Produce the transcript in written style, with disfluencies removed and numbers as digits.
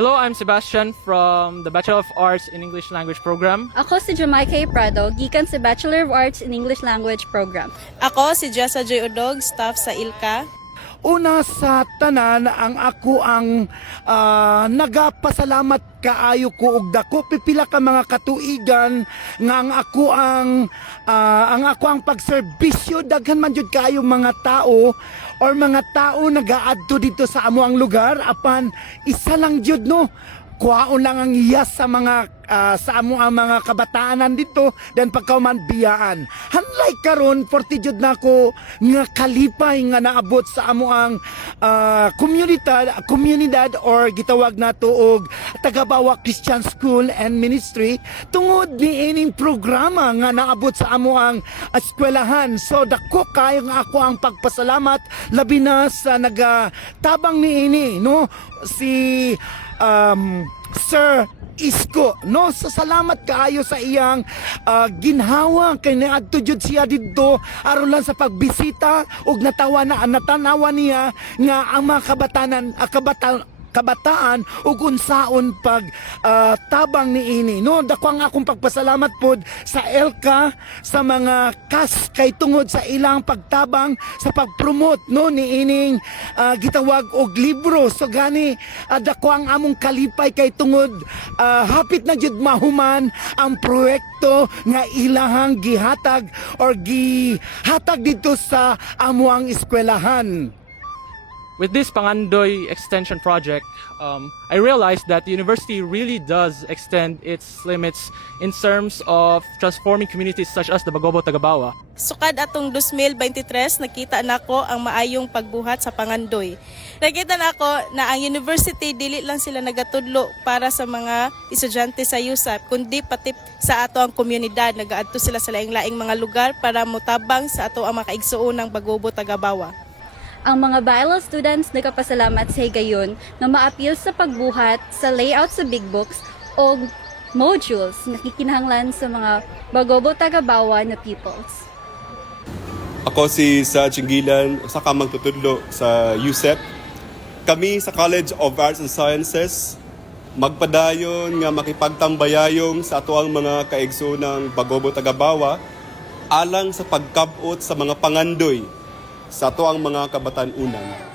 Hello, I'm Sebastian from the Bachelor of Arts in English Language program. Ako si Jamaica Prado, gikan sa Bachelor of Arts in English Language program. Ako si Jessa Joy Udog, staff sa ILCA. Una sa tanan, ang ako ang nagapasalamat kaayo ko og dako pipila ka mga katuigan nga ang ako ang pagserbisyo daghan man jud kaayo mga tao or mga tao nagaadto dito sa amo ang lugar apan isa lang jud no kuhaon lang ang iyas sa mga sa amo ang mga kabatanan dito dan pagkauman biyaan. Hanlay karon 40 jud nako nga kalipay nga naabot sa amo ang komunidad or gitawag nato og Tagabawa Christian School and Ministry tungod ni ining programa nga naabot sa amo ang eskwelahan. So dako kayo nga ako ang pagpasalamat labi na sa nagatabang ni ini no si Sir Isko, no? So, salamat kaayo sa iyang ginhawa kay naadto jud siya didto aron lang sa pagbisita ug natanawa niya nga ang mga kabataan ug unsaon pag tabang niini no dako ang akong pagpasalamat pod sa ELCA sa mga kay tungod sa ilang pagtabang sa pagpromote no niining gitawag og libro so gani dako ang among kalipay kay tungod hapit na jud mahuman ang proyekto nga ilahang gihatag or gihatag dito sa amo ang eskwelahan. With this Pangandoy Extension Project, I realized that the university really does extend its limits in terms of transforming communities such as the Bagobo Tagabawa. Sukad atong 2023, nakita nako ang maayong pagbuhat sa Pangandoy. Nakita nako na ang university dili lang sila nagatudlo para sa mga estudyante sa USAP, kundi pati sa ato ang komunidad. Nagaadto sila sa laing-laing mga lugar para mutabang sa ato ang mga kaigsuon ng Bagobo Tagabawa. Ang mga BILA students nagapasalamat sa higayon na ma-appeal sa pagbuhat sa layout sa big books o modules na kikinahanglan sa mga Bagobo Tagabawa na pupils. Ako si Sa Chingilan, usa ka magtutudlo sa USEP. Kami sa College of Arts and Sciences magpadayon nga makipagtambayayong sa ato ang mga kaigsoonang Bagobo Tagabawa alang sa pagkabot sa mga pangandoy sa ato ang mga kabatan-unan.